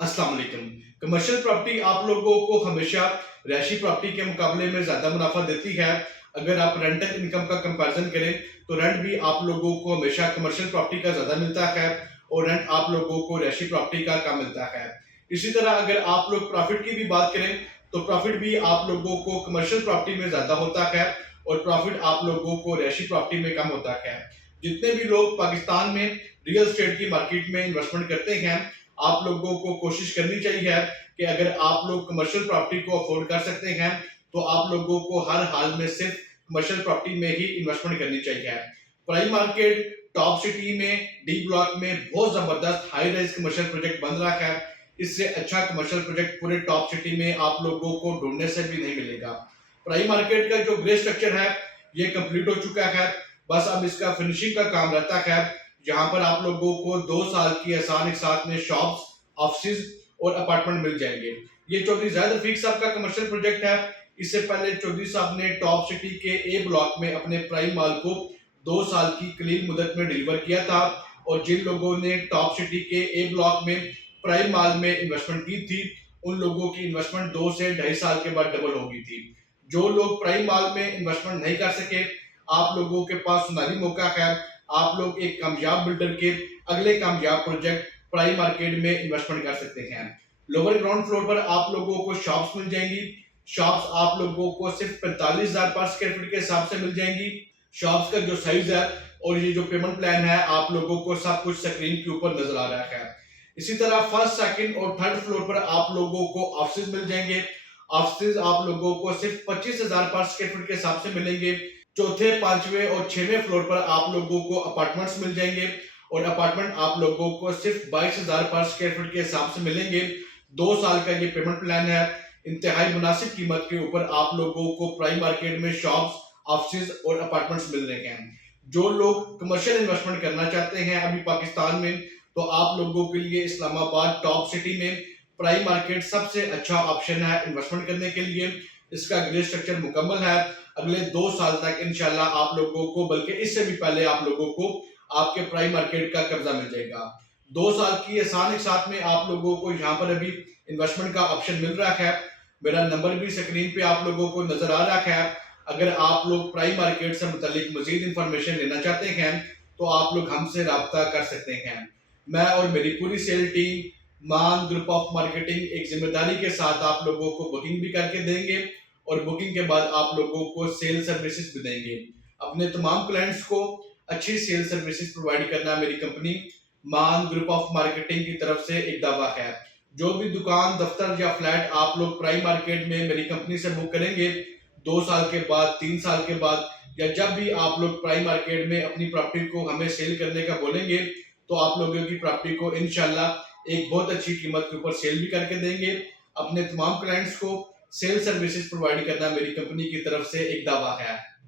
अस्सलाम वालेकुम। Commercial property आप लोगों को हमेशा रहायशी प्रॉपर्टी के मुकाबले में ज़्यादा मुनाफा देती है। अगर आप रेंटल इनकम का कंपैरिजन करें तो रेंट भी आप लोगों को हमेशा कमर्शियल प्रॉपर्टी का ज़्यादा मिलता है और रेंट आप लोगों को रहायशी प्रॉपर्टी का कम मिलता है। इसी तरह अगर आप लोग प्रॉफिट की भी बात करें तो प्रॉफिट भी आप लोगों को कमर्शियल प्रॉपर्टी में ज़्यादा होता है और प्रॉफिट आप लोगों को रहायशी प्रॉपर्टी में कम होता है। जितने भी लोग पाकिस्तान में रियल एस्टेट की मार्केट में इन्वेस्टमेंट करते हैं, आप लोगों को कोशिश करनी चाहिए कि अगर आप लोग कमर्शियल प्रॉपर्टी को अफोर्ड कर सकते हैं तो आप लोगों को हर हाल में सिर्फ कमर्शियल प्रॉपर्टी में ही इन्वेस्टमेंट करनी चाहिए। प्राइम मार्केट टॉप सिटी में डी ब्लॉक में बहुत जबरदस्त हाई राइज कमर्शियल प्रोजेक्ट बन रहा है। इससे अच्छा कमर्शियल प्रोजेक्ट पूरे टॉप सिटी में आप लोगों को ढूंढने से भी नहीं मिलेगा। प्राइम मार्केट का जो ग्रे स्ट्रक्चर है ये कंप्लीट हो चुका है, बस अब इसका फिनिशिंग का काम रहता है। जहां पर आप लोगों को 2 साल की आसान एक साथ में शॉप्स, ऑफिस और अपार्टमेंट मिल जाएंगे। ये चौधरी जायद रफीक साहब का कमर्शियल प्रोजेक्ट है। इससे पहले चौधरी साहब ने टॉप सिटी के ए ब्लॉक में अपने प्राइम माल को 2 साल की कलील मुदत में डिलीवर किया था और जिन लोगों ने टॉप सिटी के ए ब्लॉक में प्राइम माल में इन्वेस्टमेंट की थी उन लोगों की इन्वेस्टमेंट 2 से 2.5 साल के बाद डबल हो गई थी। जो लोग प्राइम माल में इन्वेस्टमेंट नहीं कर सके, आप लोगों के पास सुनहरी मौका है। आप लोग एक कामयाब बिल्डर के अगले कामयाब प्रोजेक्ट प्राइम मार्केट में इन्वेस्टमेंट कर सकते हैं। लोअर ग्राउंड फ्लोर पर आप लोगों को शॉप्स मिल जाएंगी। शॉप्स आप लोगों को सिर्फ 45,000 पर स्क्वायर फीट के हिसाब से मिल जाएंगी। शॉप्स का जो साइज है और ये जो पेमेंट प्लान है आप लोगों को सब कुछ स्क्रीन के ऊपर नजर आ रहा है। इसी तरह फर्स्ट, सेकंड और थर्ड फ्लोर पर आप लोगों को ऑफिस मिल जाएंगे। ऑफिस आप लोगों को सिर्फ 25,000 पर स्क्वायर फीट के हिसाब से मिलेंगे। चौथे, पांचवें और छठवें फ्लोर पर आप लोगों को अपार्टमेंट्स मिल जाएंगे और अपार्टमेंट आप लोगों को सिर्फ 22,000 पर स्क्वायर फीट के हिसाब से मिलेंगे। 2 साल का ये पेमेंट प्लान है। इंतहाई मुनासिब कीमत के ऊपर आप लोगों को प्राइम मार्केट में शॉप्स, ऑफिस और अपार्टमेंट्स मिल रहे हैं। जो लोग कमर्शियल इन्वेस्टमेंट करना चाहते हैं अभी पाकिस्तान में, तो आप लोगों के लिए इस्लामाबाद टॉप सिटी में प्राइम मार्केट सबसे अच्छा ऑप्शन है इन्वेस्टमेंट करने के लिए। इसका ग्रे स्ट्रक्चर मुकम्मल है। अगले 2 साल तक इंशाल्लाह आप लोगों को, बल्कि इससे भी पहले आप लोगों को आपके प्राइम मार्केट का कब्जा मिल जाएगा। 2 साल की आसान एक साथ में आप लोगों को यहाँ पर अभी इन्वेस्टमेंट का ऑप्शन मिल रहा है। मेरा नंबर भी स्क्रीन पे आप लोगों को नजर आ रहा है। अगर आप लोग प्राइम मार्केट से मुतालिक मजीद इंफॉर्मेशन लेना चाहते हैं तो आप लोग हमसे रब्ता कर सकते हैं। मैं और मेरी पूरी सेल टीम मान ग्रुप ऑफ मार्केटिंग एक जिम्मेदारी के साथ आप लोगों को बुकिंग भी करके देंगे और बुकिंग के बाद आप लोगों को सेल सर्विसेज भी देंगे। अपने तमाम क्लाइंट्स को अच्छी सेल सर्विसेज प्रोवाइड करना मेरी कंपनी मान ग्रुप ऑफ मार्केटिंग की तरफ से एक दावा है। जो भी दुकान, दफ्तर या फ्लैट आप लोग प्राइम मार्केट में मेरी कंपनी से बुक करेंगे, 2 साल के बाद, 3 साल के बाद या जब भी आप लोग प्राइम मार्केट में अपनी प्रॉपर्टी को हमें सेल करने का बोलेंगे, तो आप लोगों की प्रॉपर्टी को इंशाल्लाह एक बहुत अच्छी कीमत के ऊपर सेल भी करके देंगे। अपने तमाम क्लाइंट्स को सेल सर्विसेज प्रोवाइड करना मेरी कंपनी की तरफ से एक दावा है।